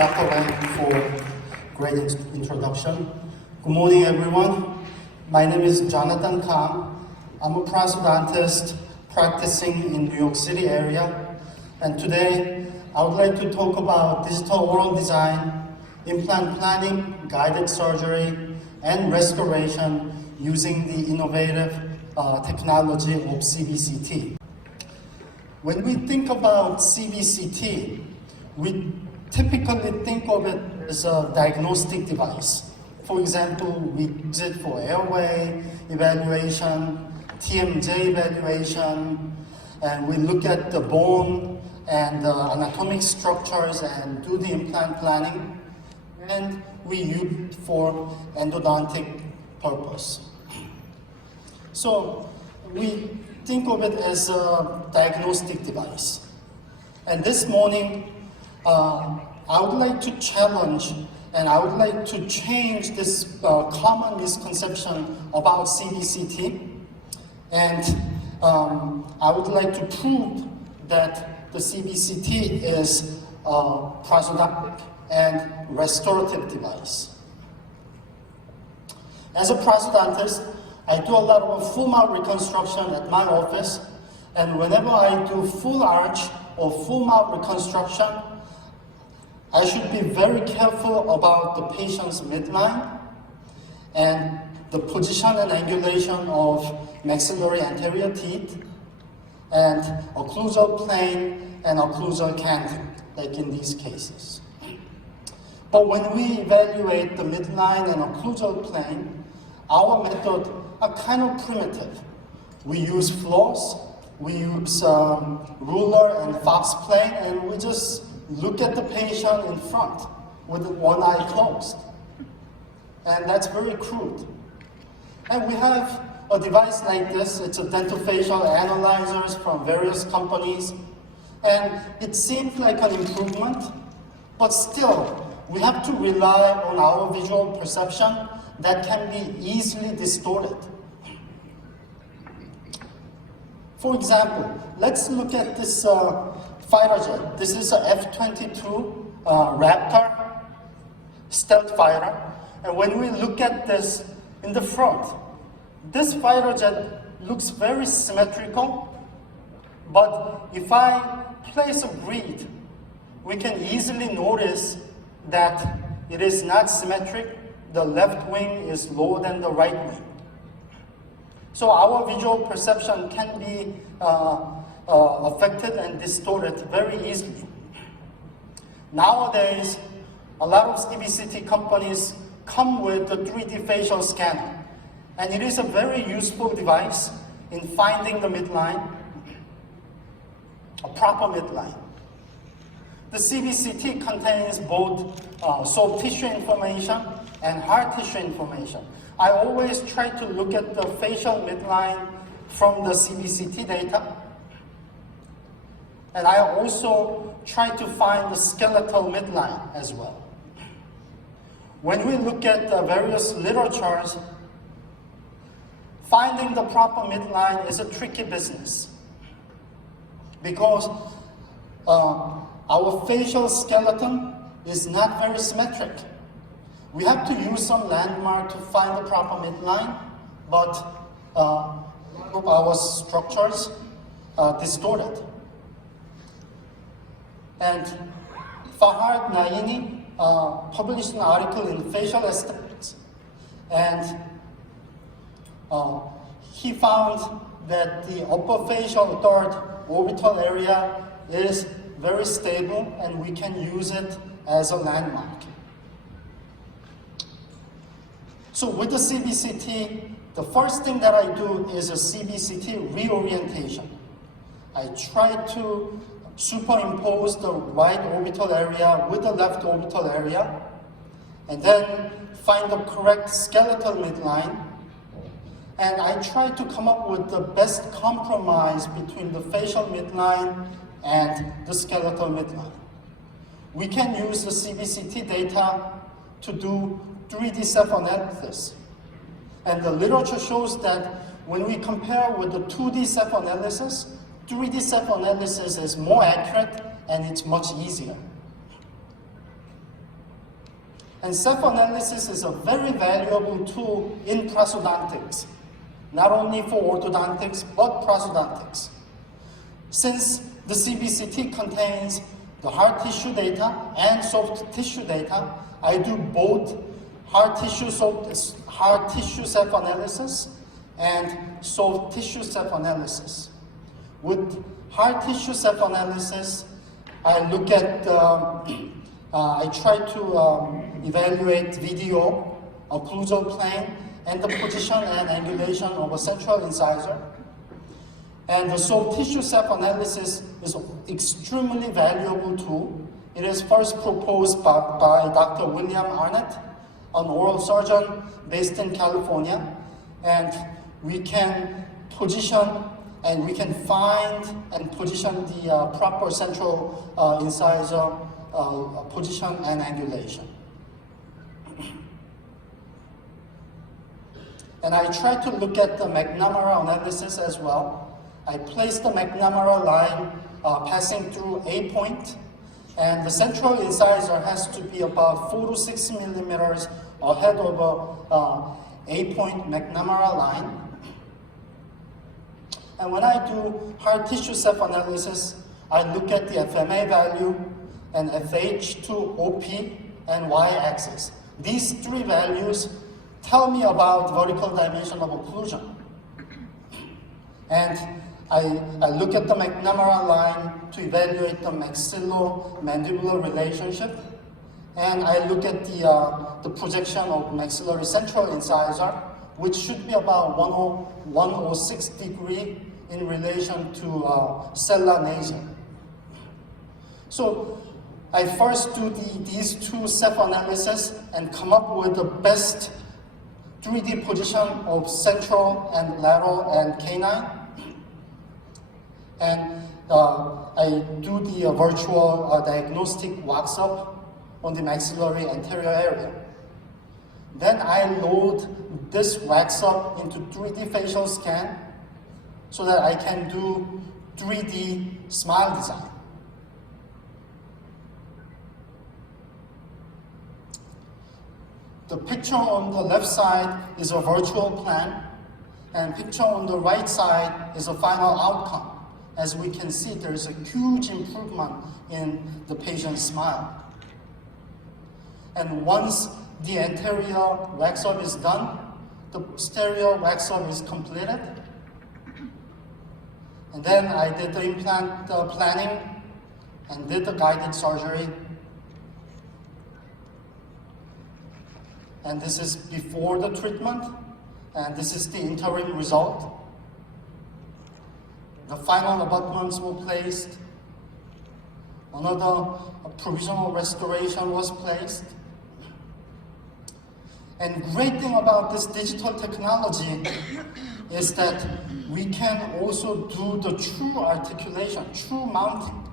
Dr. Wang for great introduction. Good morning, everyone. My name is Jonathan Kang. I'm a prosthodontist practicing in New York City area. And today, I would like to talk about digital oral design, implant planning, guided surgery, and restoration using the innovative technology of CBCT. When we think about CBCT, we typically think of it as a diagnostic device. For example, we use it for airway evaluation, TMJ evaluation, and we look at the bone and anatomic structures and do the implant planning, and we use it for endodontic purpose. So we think of it as a diagnostic device. And this morning, I would like to challenge and I would like to change this common misconception about CBCT. And I would like to prove that the CBCT is a prosthodontic and restorative device. As a prosthodontist, I do a lot of full mouth reconstruction at my office, and whenever I do full arch or full mouth reconstruction, I should be very careful about the patient's midline and the position and angulation of maxillary anterior teeth and occlusal plane and occlusal canting, like in these cases. But when we evaluate the midline and occlusal plane, our method are kind of primitive. We use floss, we use ruler and fox plane, and we just look at the patient in front with one eye closed. And that's very crude. And we have a device like this. It's a dentofacial analyzers from various companies. And it seems like an improvement, but still, we have to rely on our visual perception that can be easily distorted. For example, let's look at this fighter jet. This is a F-22 Raptor stealth fighter. And when we look at this in the front, this fighter jet looks very symmetrical. But if I place a grid, we can easily notice that it is not symmetric. The left wing is lower than the right wing. So our visual perception can be affected and distorted very easily. Nowadays, a lot of CBCT companies come with the 3D facial scanner, and it is a very useful device in finding the midline, a proper midline. The CBCT contains both soft tissue information and hard tissue information. I always try to look at the facial midline from the CBCT data. And I also try to find the skeletal midline as well. When we look at the various literatures, finding the proper midline is a tricky business because our facial skeleton is not very symmetric. We have to use some landmark to find the proper midline, but our structures are distorted. And Fahad Naini published an article in Facial Aesthetics, and he found that the upper facial third orbital area is very stable, and we can use it as a landmark. So with the CBCT, the first thing that I do is a CBCT reorientation. I try to superimpose the right orbital area with the left orbital area, and then find the correct skeletal midline. And I try to come up with the best compromise between the facial midline and the skeletal midline. We can use the CBCT data to do 3D self-analysis. And the literature shows that when we compare with the 2D self-analysis, 3D self-analysis is more accurate and it's much easier. And self-analysis is a very valuable tool in prosthodontics, not only for orthodontics, but prosthodontics. Since the CBCT contains the hard tissue data and soft tissue data, I do both hard tissue self-analysis and soft tissue self-analysis. With hard tissue self-analysis, I look at, I try to evaluate video, occlusal plane, and the position and angulation of a central incisor. And the soft tissue self-analysis is an extremely valuable tool. It is first proposed by Dr. William Arnett, an oral surgeon based in California. And we can position and we can find and position the proper central incisor position and angulation. And I try to look at the McNamara analysis as well. I place the McNamara line passing through A point, and the central incisor has to be about 4 to 6 millimeters ahead of A point McNamara line. And when I do hard tissue self-analysis, I look at the FMA value and FH to OP and Y-axis. These three values tell me about vertical dimension of occlusion. And I look at the McNamara line to evaluate the maxillo-mandibular relationship. And I look at the projection of maxillary central incisor, which should be about 106 degrees in relation to sella nasal. So I first do these two self-analysis and come up with the best 3D position of central and lateral and canine. And I do the virtual diagnostic wax up on the maxillary anterior area. Then I load this wax up into 3D facial scan so that I can do 3D smile design. The picture on the left side is a virtual plan, and picture on the right side is a final outcome. As we can see, there is a huge improvement in the patient's smile. And once the anterior wax-up is done, the posterior wax-up is completed. And then I did the implant planning and did the guided surgery. And this is before the treatment, and this is the interim result. The final abutments were placed. Another provisional restoration was placed. And great thing about this digital technology is that we can also do the true articulation, true mounting.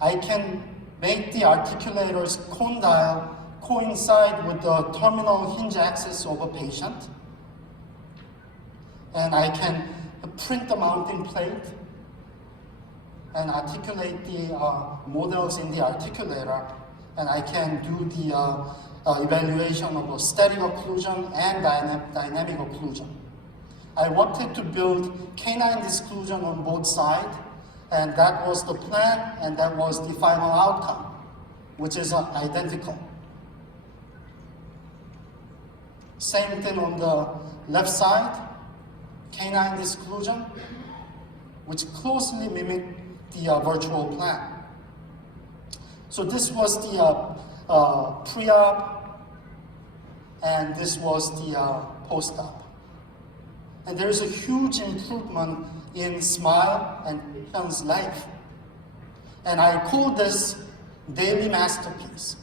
I can make the articulators condyle coincide with the terminal hinge axis of a patient. And I can print the mounting plate and articulate the models in the articulator, and I can do the evaluation of static occlusion and dynamic occlusion. I wanted to build canine disclusion on both sides, and that was the plan, and that was the final outcome, which is identical. Same thing on the left side, canine disclusion, which closely mimicked the virtual plan. So this was the pre-op, and this was the post-op. And there is a huge improvement in smile and patient's life. And I call this daily masterpiece,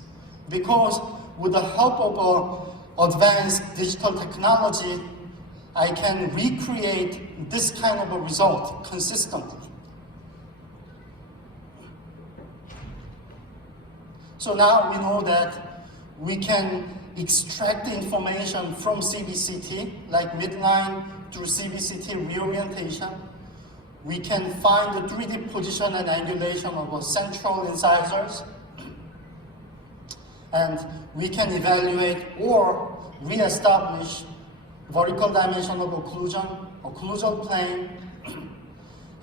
because with the help of advanced digital technology, I can recreate this kind of a result consistently. So now we know that we can extract the information from CBCT, like midline through CBCT reorientation. We can find the 3D position and angulation of central incisors. And we can evaluate or re-establish vertical dimension of occlusion, occlusal plane,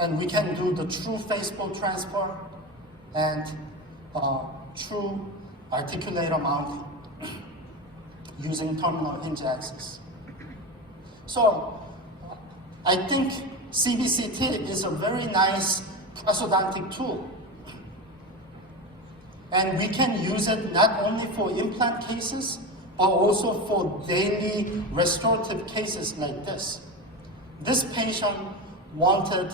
and we can do the true faceable transfer and true articulator mounting using terminal hinge axis. So I think CBCT is a very nice prosodontic tool. And we can use it not only for implant cases, but also for daily restorative cases like this. This patient wanted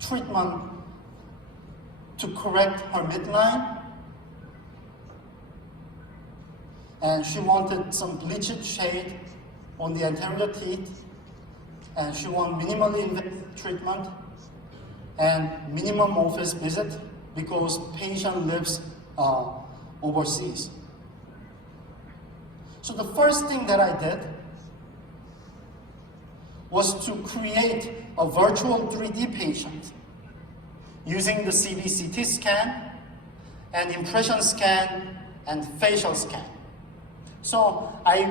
treatment to correct her midline, and she wanted some bleached shade on the anterior teeth, and she wanted minimally invasive treatment and minimum office visit because patient lives overseas. So the first thing that I did was to create a virtual 3D patient using the CBCT scan and impression scan and facial scan. So I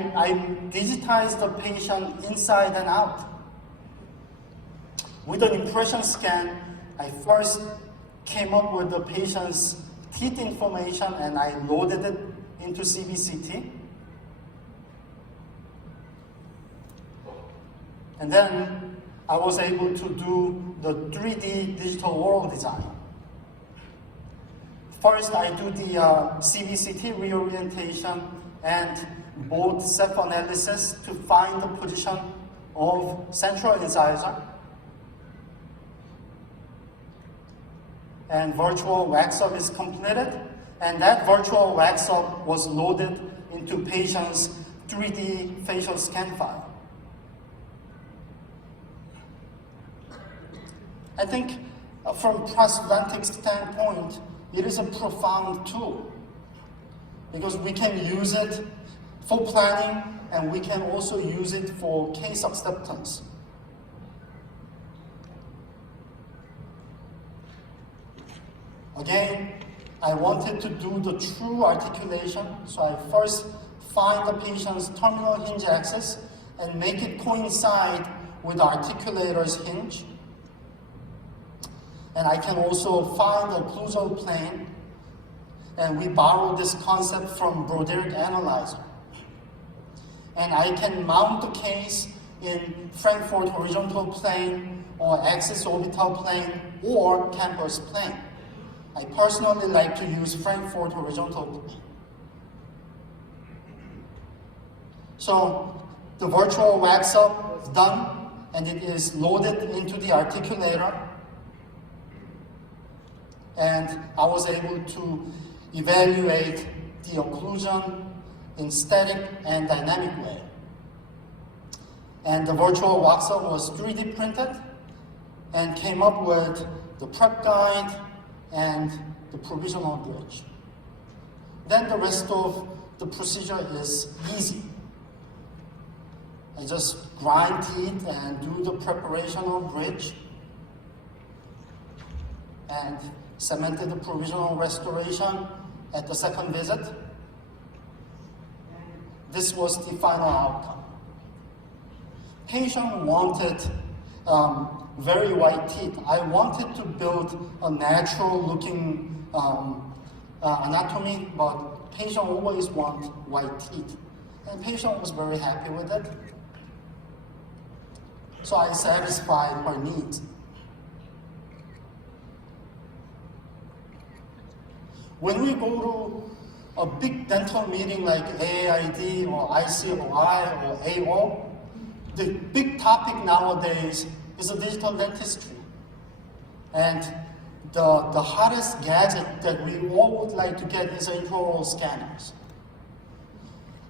digitized the patient inside and out. With an impression scan, I first came up with the patient's teeth information and I loaded it into CBCT. And then I was able to do the 3D digital oral design. First, I do the CBCT reorientation and both self-analysis to find the position of central incisor. And virtual wax-up is completed, and that virtual wax-up was loaded into patient's 3D facial scan file. I think from prosodontic standpoint, it is a profound tool because we can use it for planning and we can also use it for case acceptance. Again, I wanted to do the true articulation, so I first find the patient's terminal hinge axis and make it coincide with the articulator's hinge. And I can also find the occlusal plane, and we borrow this concept from Broderick Analyzer. And I can mount the case in Frankfurt horizontal plane or axis orbital plane or campus plane. I personally like to use Frankfurt horizontal plane. So the virtual wax-up is done and it is loaded into the articulator. And I was able to evaluate the occlusion in static and dynamic way. And the virtual wax-up was 3D printed and came up with the prep guide and the provisional bridge. Then the rest of the procedure is easy. I just grind teeth and do the preparation of bridge and cemented the provisional restoration at the second visit. This was the final outcome. Patient wanted very white teeth. I wanted to build a natural looking anatomy, but patient always want white teeth. And patient was very happy with it. So I satisfied her needs. When we go to a big dental meeting like AAID or ICOI or AO, the big topic nowadays is a digital dentistry. And the hottest gadget that we all would like to get is intraoral scanners.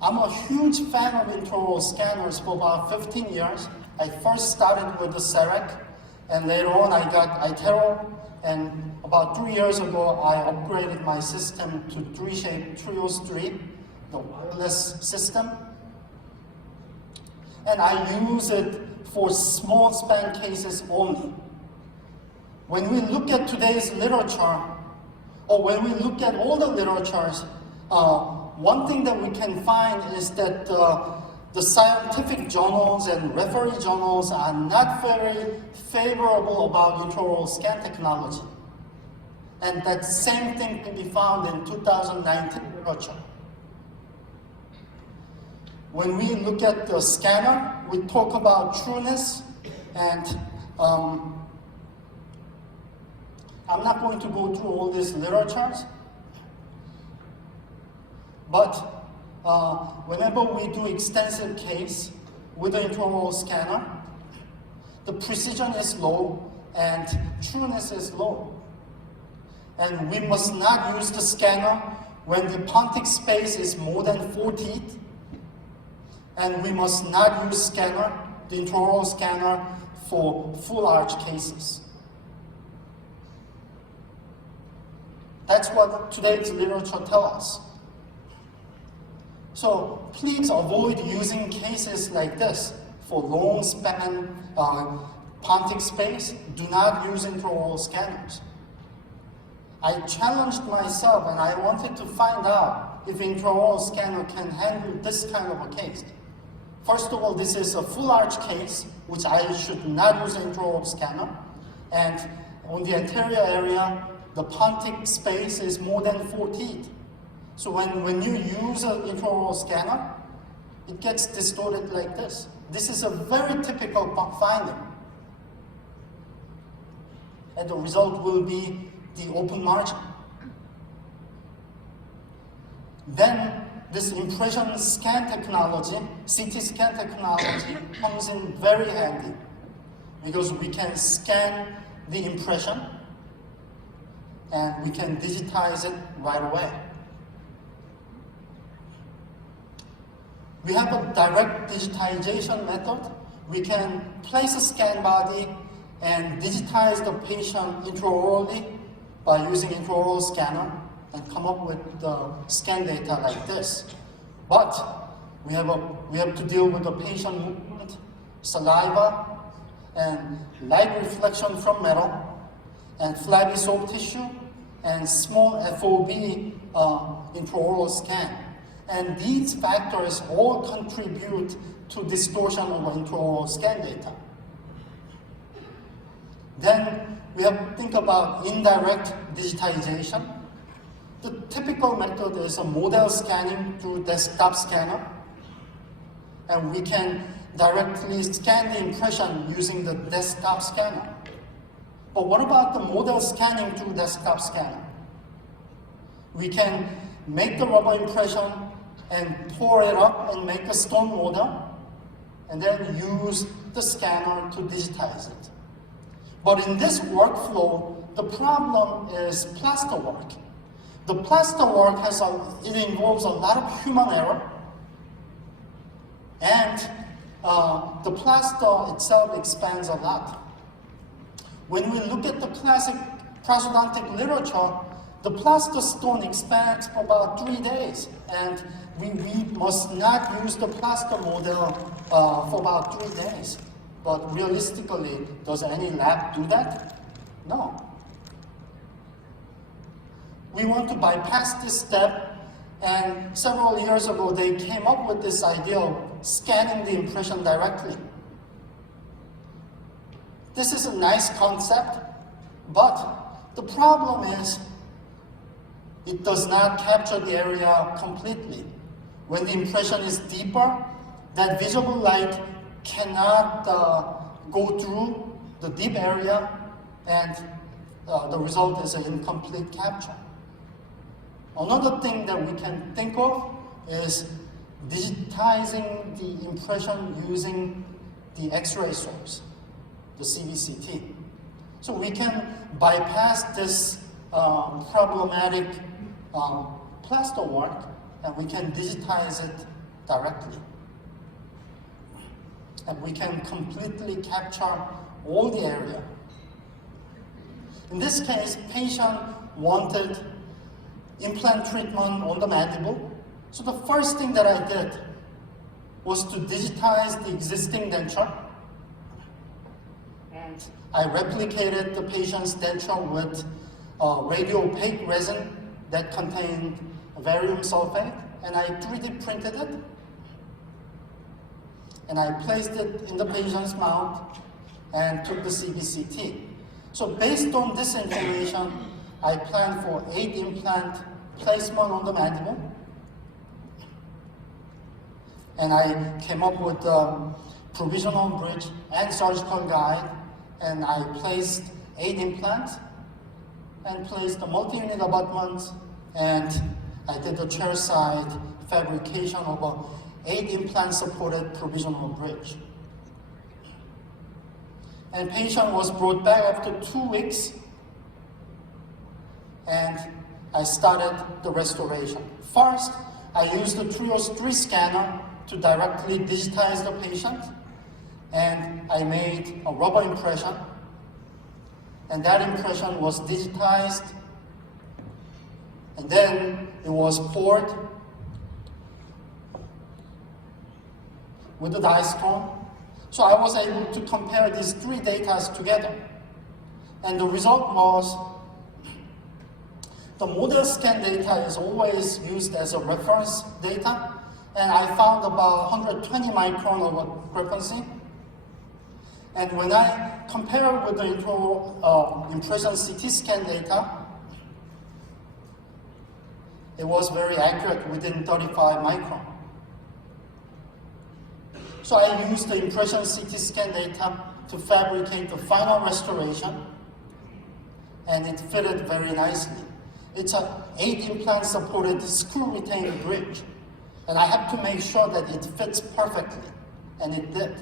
I'm a huge fan of intraoral scanners for about 15 years. I first started with the CEREC, and later on I got iTero, and about 3 years ago I upgraded my system to reshape Trios 3, the wireless system. And I use it for small span cases only. When we look at today's literature, or when we look at all the literatures, one thing that we can find is that the scientific journals and referee journals are not very favorable about intraoral scan technology. And that same thing can be found in 2019 literature. When we look at the scanner, we talk about trueness, and I'm not going to go through all these literatures, but whenever we do extensive case with the intraoral scanner, the precision is low and trueness is low. And we must not use the scanner when the pontic space is more than 4 teeth. And we must not use the intraoral scanner, for full arch cases. That's what today's literature tells us. So please avoid using cases like this for long span pontic space. Do not use intraoral scanners. I challenged myself and I wanted to find out if intraoral scanner can handle this kind of a case. First of all, this is a full arch case, which I should not use an intraoral scanner. And on the anterior area, the pontic space is more than 4 teeth. So when you use an intraoral scanner, it gets distorted like this. This is a very typical finding. And the result will be the open margin. Then this impression scan technology, CT scan technology, comes in very handy because we can scan the impression and we can digitize it right away. We have a direct digitization method. We can place a scan body and digitize the patient intraorally by using intraoral scanner and come up with the scan data like this. But we have to deal with the patient movement, saliva, and light reflection from metal, and flabby soft tissue, and small FOB intraoral scan. And these factors all contribute to distortion of intraoral scan data. Then we have to think about indirect digitization. The typical method is a model scanning through desktop scanner. And we can directly scan the impression using the desktop scanner. But what about the model scanning through desktop scanner? We can make the rubber impression and pour it up and make a stone model, and then use the scanner to digitize it. But in this workflow, the problem is plaster work. The plaster work it involves a lot of human error, and the plaster itself expands a lot. When we look at the classic prosthodontic literature, the plaster stone expands for about 3 days, and we must not use the plaster model for about 3 days. But realistically, does any lab do that? No. We want to bypass this step, and several years ago they came up with this idea of scanning the impression directly. This is a nice concept, but the problem is it does not capture the area completely. When the impression is deeper, that visible light cannot go through the deep area, and the result is an incomplete capture. Another thing that we can think of is digitizing the impression using the X-ray source, the CBCT. So we can bypass this problematic plaster work, and we can digitize it directly. And we can completely capture all the area. In this case, patient wanted implant treatment on the mandible. So the first thing that I did was to digitize the existing denture. And I replicated the patient's denture with radio-opaque resin that contained barium sulfate, and I 3D printed it, and I placed it in the patient's mouth and took the CBCT. So based on this information, I planned for 8 implant placement on the mandible, and I came up with the provisional bridge and surgical guide, and I placed 8 implants and placed the multi-unit abutment, and I did the chair-side fabrication of a 8 implant-supported provisional bridge. And patient was brought back after 2 weeks, and I started the restoration. First, I used the Trios 3 scanner to directly digitize the patient, and I made a rubber impression, and that impression was digitized, and then it was poured with the dye stone. So I was able to compare these 3 data together, and the result was the model scan data is always used as a reference data, and I found about 120 micron of discrepancy. And when I compare it with the impression CT scan data, it was very accurate within 35 micron. So I used the impression CT scan data to fabricate the final restoration, and it fitted very nicely. It's an 8 implant supported screw retained bridge, and I have to make sure that it fits perfectly, and it did.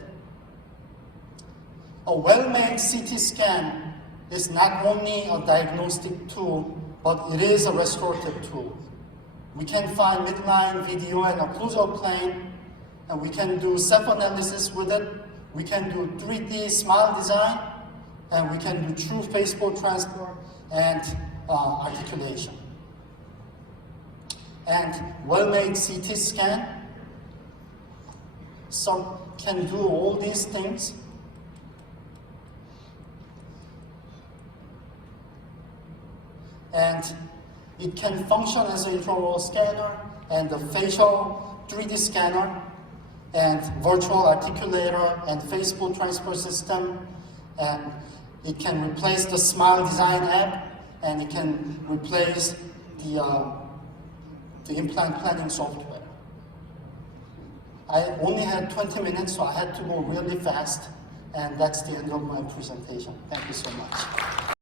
A well-made CT scan is not only a diagnostic tool, but it is a restorative tool. We can find midline, video, and occlusal plane, and we can do self-analysis with it. We can do 3D smile design, and we can do true faceable transfer and articulation. And well-made CT scan can do all these things. And it can function as an intraoral scanner and a facial 3D scanner and virtual articulator and faceable transfer system. And it can replace the Smile Design app, and it can replace the implant planning software. I only had 20 minutes, so I had to go really fast, and that's the end of my presentation. Thank you so much.